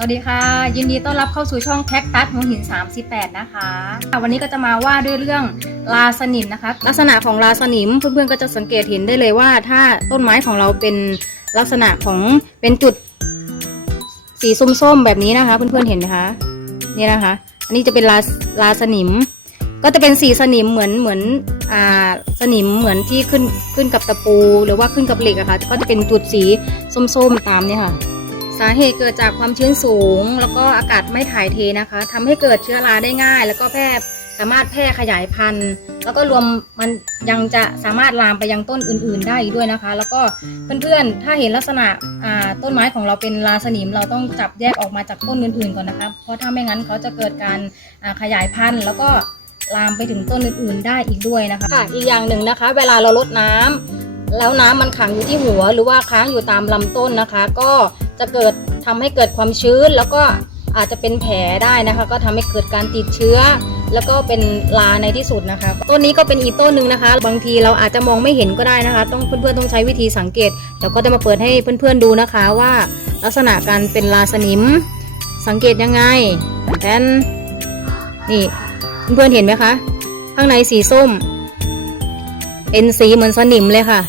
สวัสดีค่ะ ยินดีต้อนรับเข้าสู่ช่องแคคตัสหัวหิน 38นะคะคะ วันนี้ก็จะมาว่าด้วยเรื่องลาสนิมนะคะ ลักษณะของลาสนิมเพื่อนๆก็จะสังเกตเห็นได้เลยว่า ถ้าต้นไม้ของเราเป็นลักษณะของเป็นจุดสีส้มๆแบบนี้นะคะ เพื่อนๆเห็นไหมคะนี่นะคะ อันนี้จะเป็นลาลาสนิม ก็จะเป็นสีสนิมเหมือนเหมือนอ่าสนิมเหมือนที่ขึ้นขึ้นกับตะปู หรือว่าขึ้นกับเหล็กอะค่ะก็จะเป็นจุดสีส้มๆตามเนี่ยค่ะ สาเหตุเกิดจากความชื้นสูง แล้วก็อากาศไม่ถ่ายเทนะคะทำให้เกิดเชื้อราได้ง่าย แล้วก็แพร่สามารถแพร่ขยายพันธุ์ แล้วก็รวมมันยังจะสามารถลามไปยังต้นอื่น ๆ ได้อีกด้วยนะคะ แล้วก็เพื่อนๆ ถ้าเห็นลักษณะต้นไม้ของเราเป็นราสนิม เราต้องจับแยกออกมาจากต้นอื่น ๆ ก่อนนะคะ เพราะถ้าไม่งั้นเขาจะเกิดการขยายพันธุ์ แล้วก็ลามไปถึงต้นอื่น ๆ ได้อีกด้วยนะคะคะอีกอย่างหนึ่งนะคะ เวลาเราลดน้ำแล้วน้ำมันขังอยู่ที่หัว หรือว่าค้างอยู่ตามลำต้นนะคะ ก็ จะเกิดทำให้เกิดความชื้น แล้วก็อาจจะเป็นแผลได้นะคะ ก็ทำให้เกิดการติดเชื้อ แล้วก็เป็นลาในที่สุดนะคะ ต้นนี้ก็เป็นอีกต้นหนึ่งนะคะ บางทีเราอาจจะมองไม่เห็นก็ได้นะคะ ต้องเพื่อนๆต้องใช้วิธีสังเกตเดี๋ยวก็จะมาเปิดให้เพื่อนๆดูนะคะว่าลักษณะการเป็นลาสนิม สังเกตยังไงแทนนี่เพื่อนๆเห็นไหมคะ ข้างในสีส้ม เป็นสีเหมือนสนิมเลยค่ะ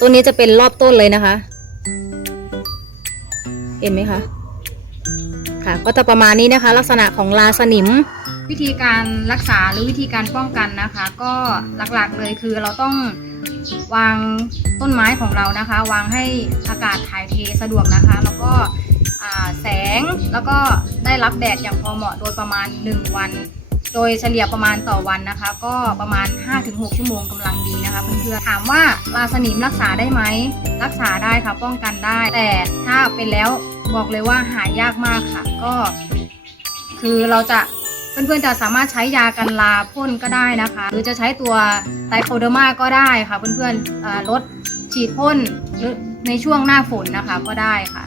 ต้นนี้จะเป็นรอบต้นเลยนะคะ เห็นไหมคะ ค่ะ ก็จะประมาณนี้นะคะ ลักษณะของลาสนิม วิธีการรักษาหรือวิธีการป้องกันนะคะ ก็หลักๆเลยคือเราต้องวางต้นไม้ของเรานะคะ วางให้อากาศถ่ายเทสะดวกนะคะ แล้วก็แสงแล้วก็ได้รับแดดอย่างพอเหมาะโดยประมาณ 1 วัน โดยเฉลี่ยประมาณต่อวันนะคะ ก็ประมาณ 5-6 ชั่วโมงกำลังดีนะคะเพื่อนๆถามว่าลาสนิมรักษาได้ไหม รักษาได้ค่ะป้องกันได้ แต่ถ้าเป็นแล้วบอกเลยว่าหายากมากค่ะ ก็ คือเราจะเพื่อนๆจะสามารถใช้ยากันลาพ่นก็ได้นะคะ หรือจะใช้ตัวไตรโคเดอร์มาก็ได้ค่ะ เพื่อนๆลดฉีดพ่นในช่วงหน้าฝนนะคะก็ได้ค่ะ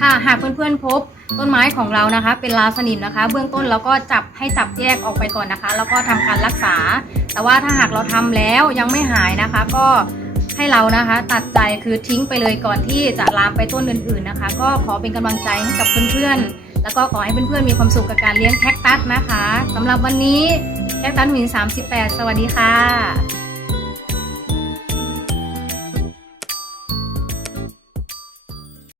ค่ะหากเพื่อนๆพบต้นไม้ของเรานะคะ เป็นลาสนิมนะคะ เบื้องต้นเราก็จับให้จับแยกออกไปก่อนนะคะ แล้วก็ทำการรักษา แต่ว่าถ้าหากเราทำแล้วยังไม่หายนะคะ ก็ให้เรานะคะ ตัดใจคือทิ้งไปเลยก่อนที่จะลามไปต้นอื่นๆนะคะ ก็ขอเป็นกำลังใจให้กับเพื่อนๆ แล้วก็ขอให้เพื่อนๆมีความสุขกับการเลี้ยงแคคตัสนะคะสำหรับวันนี้แคคตัสหมิน38 สวัสดีค่ะ